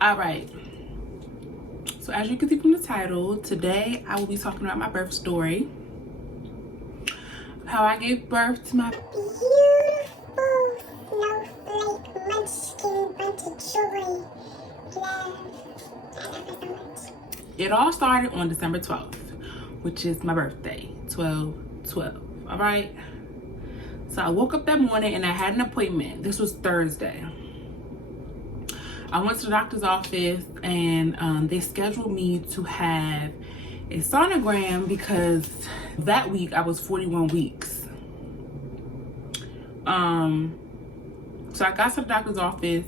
All right. So as you can see from the title, today I will be talking about my birth story. How I gave birth to my beautiful snowflake munchkin bunch of joy. Love. I love it so much. It all started on December 12th, which is my birthday, 12/12. All right. So I woke up that morning and I had an appointment. This was Thursday. I went to the doctor's office and they scheduled me to have a sonogram because that week I was 41 weeks. So I got to the doctor's office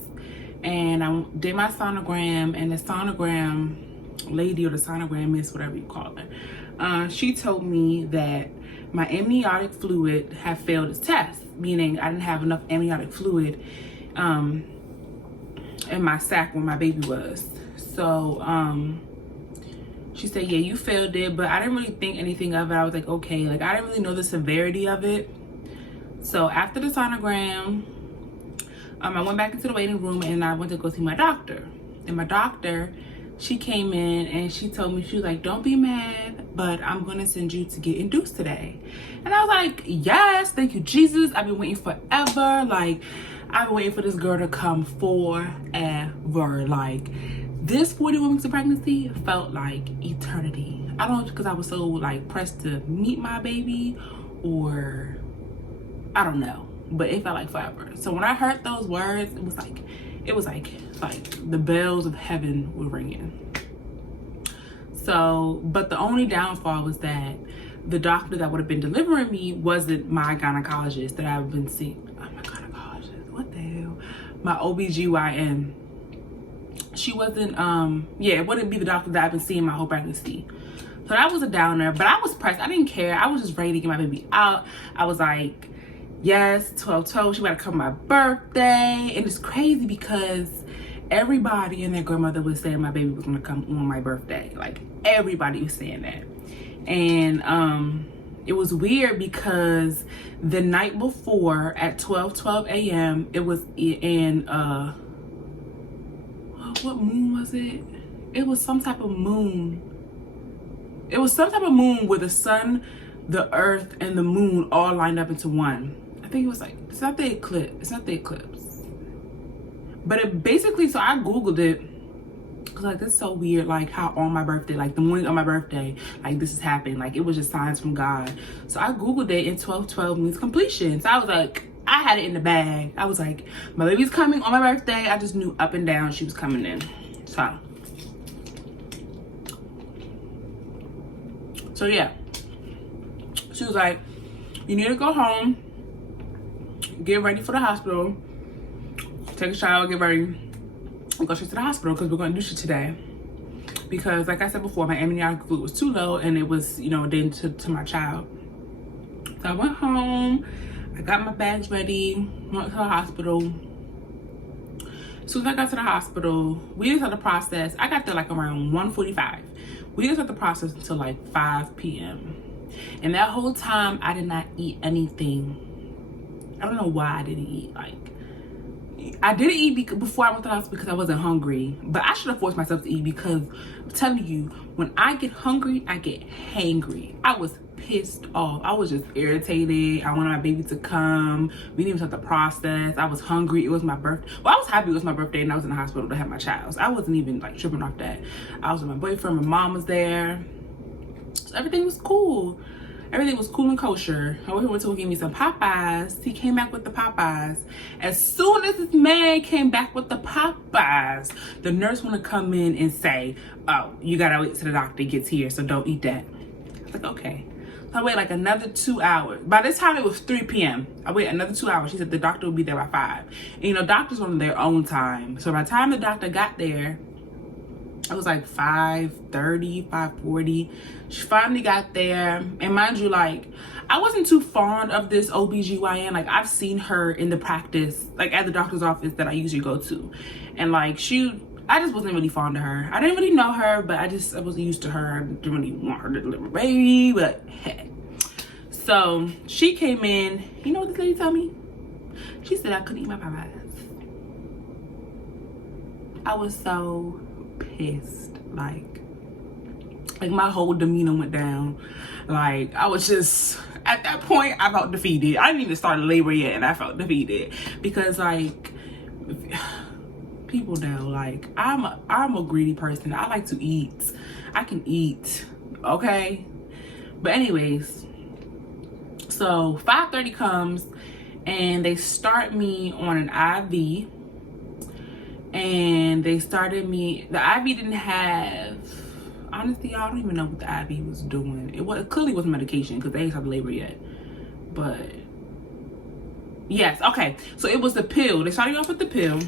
and I did my sonogram, and the sonogram lady, or the sonogram miss, whatever you call her, she told me that my amniotic fluid had failed its test, meaning I didn't have enough amniotic fluid in my sac where my baby was. So she said, yeah, you failed it, but I didn't really think anything of it. I was like, okay, like I didn't really know the severity of it. So after the sonogram, I went back into the waiting room and I went to go see my doctor. And my doctor, she came in and she told me, she was like, don't be mad, but I'm gonna send you to get induced today. And I was like, yes, thank you, Jesus. I've been waiting forever. Like, I've been waiting for this girl to come forever. Like, this 41 weeks of pregnancy felt like eternity. I don't know, because I was so like pressed to meet my baby, or I don't know, but it felt like forever. So when I heard those words, it was like the bells of heaven were ringing. So, but the only downfall was that the doctor that would have been delivering me wasn't my gynecologist that I've been seeing. Oh, my gynecologist, what the hell? My OBGYN. She wasn't, it wouldn't be the doctor that I've been seeing my whole pregnancy. So that was a downer, but I was pressed. I didn't care. I was just ready to get my baby out. I was like, yes, 12/12, she about to come my birthday. And it's crazy because everybody and their grandmother was saying my baby was gonna come on my birthday. Like, everybody was saying that. And it was weird because the night before at 12:12 a.m. it was in what moon was it? It was some type of moon. It was some type of moon where the sun, the earth, and the moon all lined up into one. I think it was like, it's not the eclipse. It's not the eclipse. But it basically, so I Googled it. Cause like, that's so weird, like how on my birthday, like the morning of my birthday, like this is happening. Like, it was just signs from God. So I Googled it, and 12/12 means completion. So I was like, I had it in the bag. I was like, my baby's coming on my birthday. I just knew up and down she was coming in. So yeah. She was like, you need to go home, get ready for the hospital, take a shower, get ready, and go straight to the hospital because we're going to do shit today. Because like I said before, my amniotic fluid was too low and it was, then to my child. So I went home, I got my bags ready, went to the hospital. As soon as I got to the hospital, we didn't start the process. I got there like around 1:45. We didn't start the process until like 5 p.m. And that whole time, I did not eat anything. I don't know why I didn't eat. Like, I didn't eat before I went to the hospital because I wasn't hungry. But I should have forced myself to eat because I'm telling you, when I get hungry, I get hangry. I was pissed off. I was just irritated. I wanted my baby to come. We didn't even start the process. I was hungry. It was my birthday. Well, I was happy it was my birthday and I was in the hospital to have my child. So I wasn't even like tripping off that. I was with my boyfriend. My mom was there. So everything was cool. Everything was cool and kosher. I went to go get me some Popeyes. He came back with the Popeyes. As soon as this man came back with the Popeyes, the nurse want to come in and say, oh, you gotta wait till the doctor gets here, so don't eat that. I was like, okay. So I waited like another 2 hours. By this time, it was 3 p.m. I waited another 2 hours. She said the doctor will be there by 5. And doctors on their own time. So by the time the doctor got there, it was like 5:30, 5:40. She finally got there. And mind you, like, I wasn't too fond of this OBGYN. Like, I've seen her in the practice, like at the doctor's office that I usually go to. And like, I just wasn't really fond of her. I didn't really know her, but I wasn't used to her. I didn't really want her to deliver a baby, but hey. So she came in. You know what this lady told me? She said I couldn't eat my Popeyes. I was so pissed. Like my whole demeanor went down. Like I was just, at that point I felt defeated. I didn't even start labor yet and I felt defeated because like people know like I'm a greedy person. I like to eat. I can eat, okay? But anyways, so 5:30 comes and they start me on an IV, and they started me, the IV didn't have, honestly, I don't even know what the IV was doing. It clearly wasn't medication because they ain't started labor yet. But yes, okay. So it was the pill. They started you off with the pill.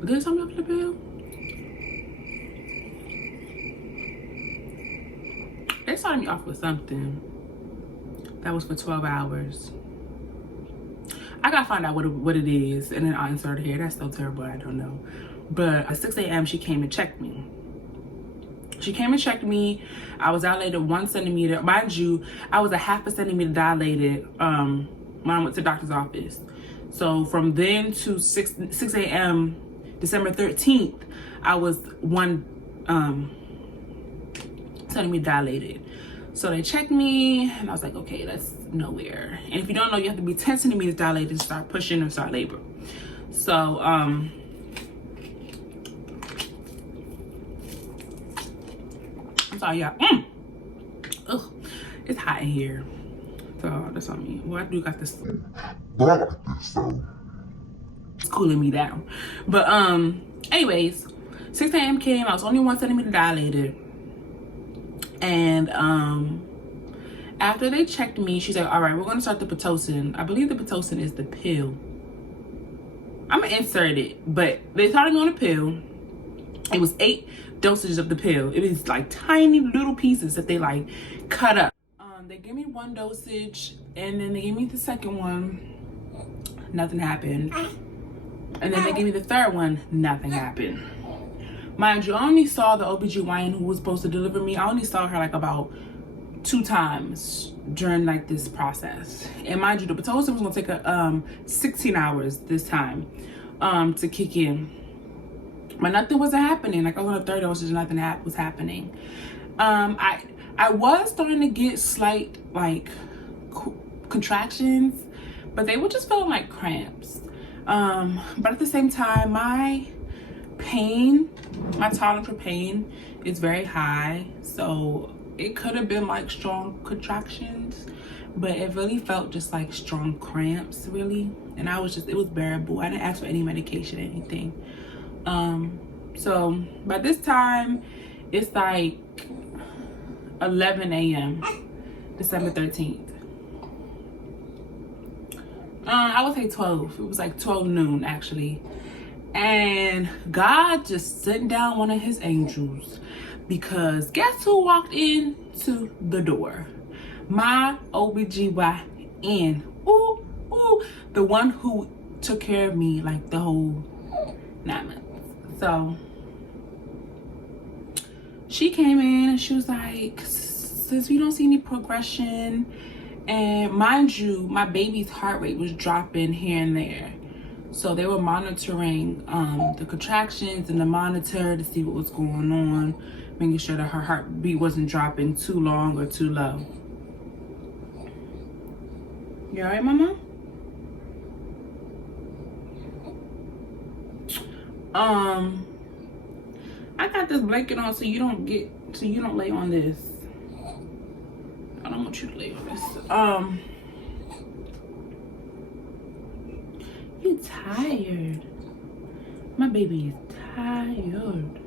Did they start me off with the pill? They started me off with something that was for 12 hours. I gotta find out what it is, and then I'll insert it here. That's so terrible, I don't know. But at 6 a.m. she came and checked me. She came and checked me. I was dilated 1 centimeter. Mind you, I was a half a centimeter dilated when I went to the doctor's office. So from then to 6 a.m. December 13th, I was 1 centimeter dilated. So they checked me and I was like, okay, that's nowhere. And if you don't know, you have to be 10 centimeters dilated to start pushing or start labor. So I'm sorry, y'all. Ugh, it's hot in here. So that's on me. Well, I do got this. But I like this, so it's cooling me down. But anyways, 6 a.m. came. I was only 1 centimeter dilated. And after they checked me, she said, all right, we're going to start the Pitocin. I believe the Pitocin is the pill. I'm going to insert it, but they started me on a pill. It was 8 dosages of the pill. It was like tiny little pieces that they like cut up. They gave me 1 dosage, and then they gave me the second one. Nothing happened. And then they gave me the third one. Nothing happened. Mind you, I only saw the OBGYN who was supposed to deliver me. I only saw her like about 2 times during like this process. And mind you, the Pitocin was gonna take 16 hours this time to kick in. But nothing was happening. Like I was on a 3rd dosage, nothing was happening. I was starting to get slight like contractions, but they were just feeling like cramps. But at the same time, my tolerance for pain is very high, so it could have been like strong contractions, but it really felt just like strong cramps really, and it was bearable. I didn't ask for any medication or anything. So by this time it's like 11 a.m. December 13th. I would say 12. It was like 12 noon actually. And God just sent down one of his angels, because guess who walked into the door? My OBGYN. Ooh, the one who took care of me like the whole 9 months. So she came in and she was like, since we don't see any progression, and mind you, my baby's heart rate was dropping here and there. So they were monitoring the contractions and the monitor to see what was going on, making sure that her heartbeat wasn't dropping too long or too low. You all right, Mama? I got this blanket on so you don't lay on this. I don't want you to lay on this. You tired. My baby is tired.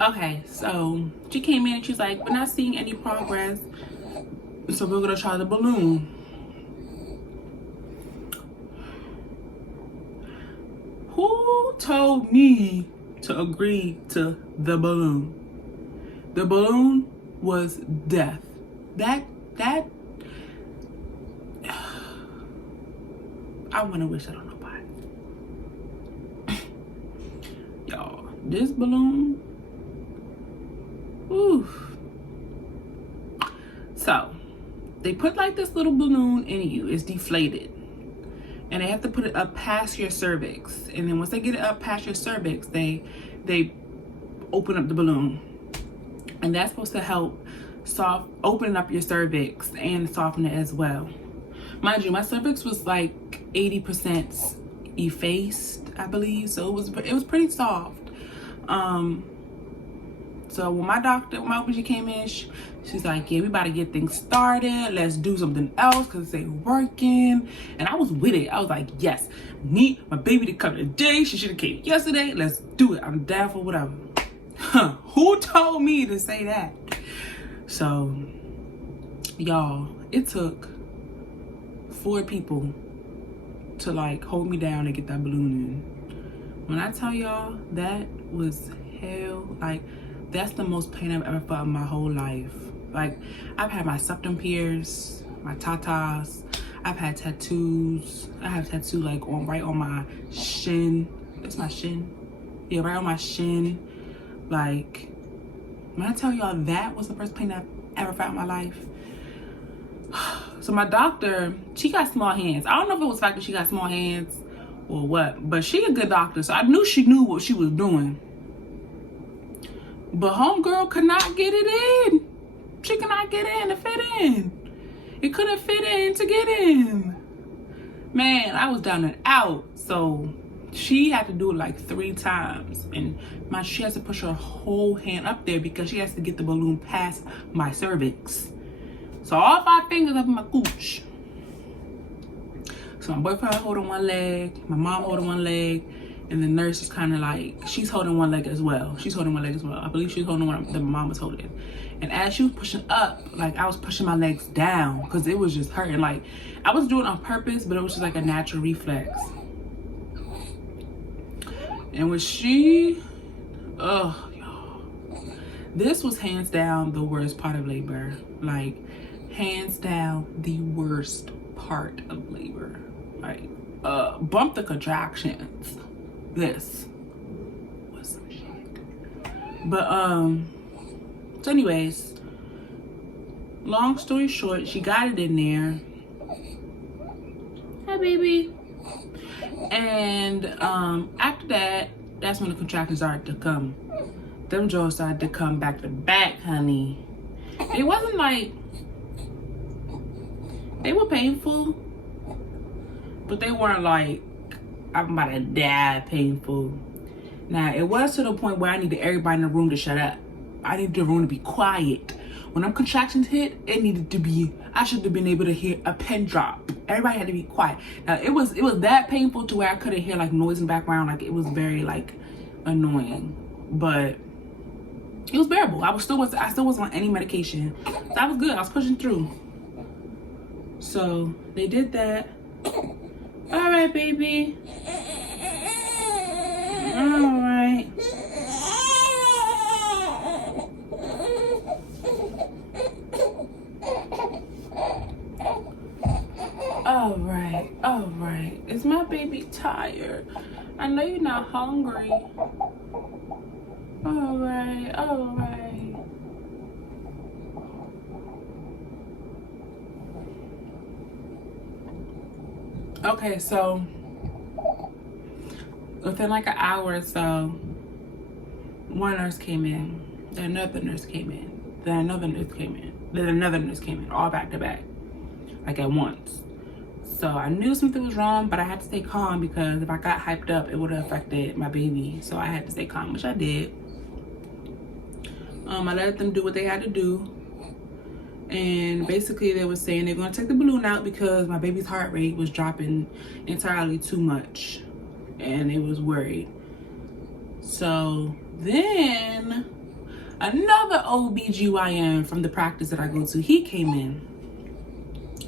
Okay, so she came in and she's like, we're not seeing any progress, so we're gonna try the balloon. Who told me to agree to the balloon? The balloon was death. That I wanna wish that on nobody. Y'all, this balloon, oof. So they put like this little balloon in you. It's deflated. and they have to put it up past your cervix. And then once they get it up past your cervix, they open up the balloon, and that's supposed to help open up your cervix and soften it as well. Mind you, my cervix was like 80% effaced, I believe, so it was pretty soft. So when my OBG came in, she's like, yeah, we about to get things started. Let's do something else because it ain't working. And I was with it. I was like, yes, need my baby to come today. She should have came yesterday. Let's do it. I'm down for whatever. Who told me to say that? So, y'all, it took 4 people to like hold me down and get that balloon in. When I tell y'all, that was hell. Like, that's the most pain I've ever felt in my whole life. Like, I've had my septum pierced, my tatas, I've had tattoos. I have a tattoo like right on my shin. That's my shin. Yeah, right on my shin. Like, when I tell y'all that was the first pain I've ever felt in my life. So my doctor, she got small hands. I don't know if it was the fact that she got small hands or what, but she a good doctor, so I knew she knew what she was doing. But homegirl could not get it in. She could not get in to fit in. It couldn't fit in to get in. Man, I was down and out. So she had to do it like 3 times. And she has to push her whole hand up there because she has to get the balloon past my cervix. So all 5 fingers up in my gooch. So my boyfriend holding one leg, my mom holding one leg, and the nurse is kind of like, she's holding one leg as well. She's holding one leg as well. I believe she's holding one that my mom was holding. And as she was pushing up, like I was pushing my legs down because it was just hurting. Like I was doing it on purpose, but it was just like a natural reflex. And when she, y'all, this was hands down the worst part of labor. Like hands down the worst part of labor. Like bump the contractions. This was some shit. But so anyways, long story short, she got it in there. Hi baby. And after that, that's when the contractions started to come. Them jaws started to come back to back, honey. It wasn't like, they were painful, but they weren't like I'm about to die painful. Now it was to the point where I needed everybody in the room to shut up. I needed the room to be quiet. When them contractions hit, it needed to be, I should have been able to hear a pin drop. Everybody had to be quiet. Now it was that painful to where I couldn't hear like noise in the background. Like it was very like annoying, but it was bearable. I still wasn't on any medication. So I was good. I was pushing through. So they did that. All right, baby. All right. All right. Is my baby tired? I know you're not hungry. All right. Okay, so within like an hour or so, one nurse came in, then another nurse came in, then another nurse came in, then another nurse came in, all back to back, like at once. So I knew something was wrong, but I had to stay calm because if I got hyped up, it would have affected my baby. So I had to stay calm, which I did. I let them do what they had to do. And basically they were saying they're going to take the balloon out because my baby's heart rate was dropping entirely too much and it was worried. So then another OBGYN from the practice that I go to, he came in.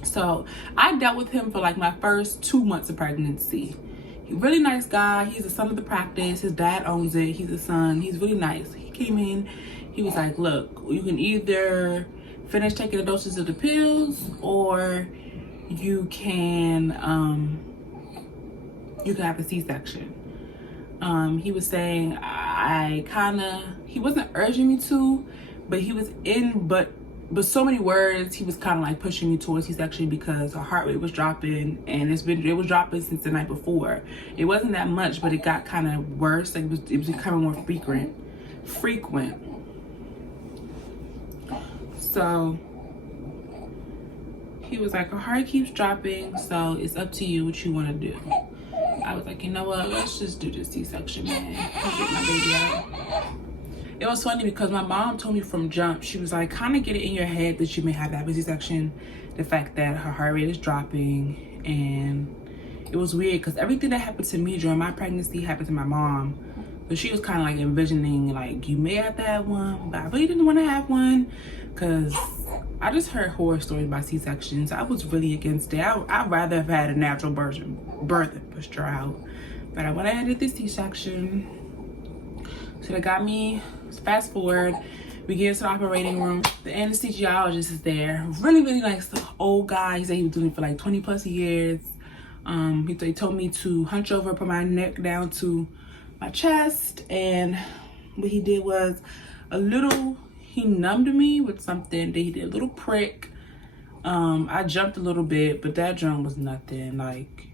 So I dealt with him for like my first 2 months of pregnancy. He's a really nice guy. He's the son of the practice. His dad owns it. He's the son. He's really nice. He came in. He was like, look, you can either finish taking the doses of the pills or you can have a C-section. He was saying he wasn't urging me to, but he was in but so many words, he was kind of like pushing me towards C-section because her heart rate was dropping, and it was dropping since the night before. It wasn't that much, but it got kind of worse. Like it was becoming more frequent. So he was like, her heart keeps dropping, so it's up to you what you want to do. I was like, you know what, let's just do this C-section, man. I'll get my baby out. It was funny because my mom told me from jump, she was like, kind of get it in your head that you may have that C-section, the fact that her heart rate is dropping. And it was weird because everything that happened to me during my pregnancy happened to my mom. So she was kind of like envisioning like, you may have to have one, but I really didn't want to have one because I just heard horror stories about C-sections. I was really against it. I'd rather have had a natural birth and pushed her out. But I went ahead and did this C-section. So they got me, fast forward, we get into the operating room. The anesthesiologist is there. Really nice old guy. He said he was doing it for like 20 plus years. He told me to hunch over, put my neck down to my chest. And what he did was he numbed me with something. He did a little prick. I jumped a little bit, but that jump was nothing. Like,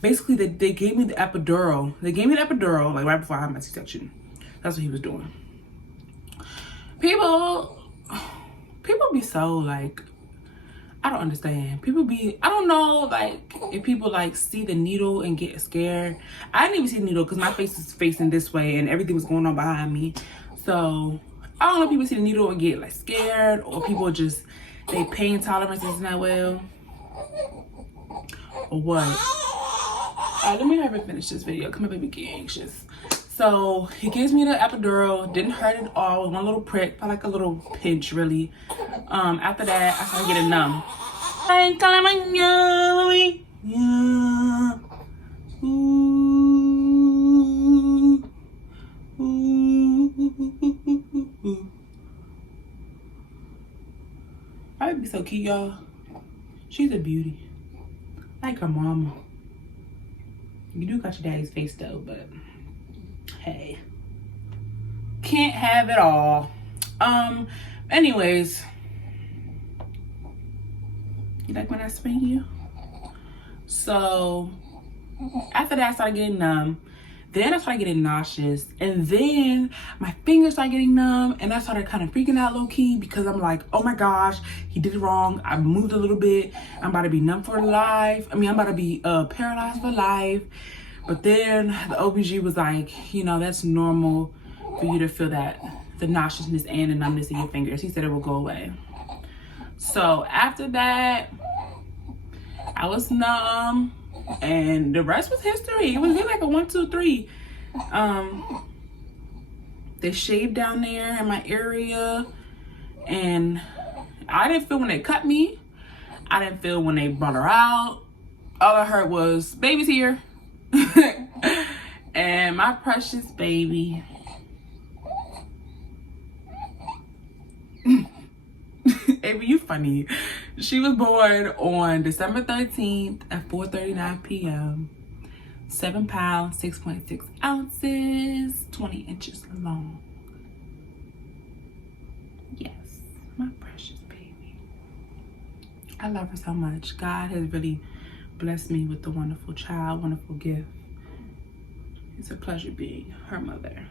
basically they gave me the epidural. They gave me the epidural like right before I had my C-section. That's what he was doing. People be so like, I don't understand. I don't know, like, if people like see the needle and get scared. I didn't even see the needle because my face is facing this way and everything was going on behind me. So I don't know if people see the needle and get like scared, or people just, they pain tolerance isn't that well, or what. Let me have her finish this video. Come on, baby, get anxious. So he gives me the epidural, didn't hurt at all, with one little prick, felt like a little pinch really. After that, I started getting numb. I would be so cute, y'all. She's a beauty. Like her mama. You do got your daddy's face though, but hey, can't have it all. Anyways, you like when I spank you? So after that, I started getting numb. Then I started getting nauseous, and then my fingers started getting numb, and I started kind of freaking out low-key because I'm like, oh my gosh, he did it wrong. I moved a little bit. I'm about to be numb for life. I'm about to be paralyzed for life. But then the OBG was like, you know, that's normal for you to feel that, the nauseousness and the numbness in your fingers. He said it will go away. So after that, I was numb, and the rest was history. It was really like a 1, 2, 3. They shaved down there in my area, and I didn't feel when they cut me. I didn't feel when they brought her out. All I heard was, baby's here. And my precious baby, Amy, you funny. She was born on December 13th at 4:39 p.m. 7 pounds, 6.6 ounces, 20 inches long. Yes, my precious baby. I love her so much. God has really blessed me with a wonderful child, wonderful gift. It's a pleasure being her mother.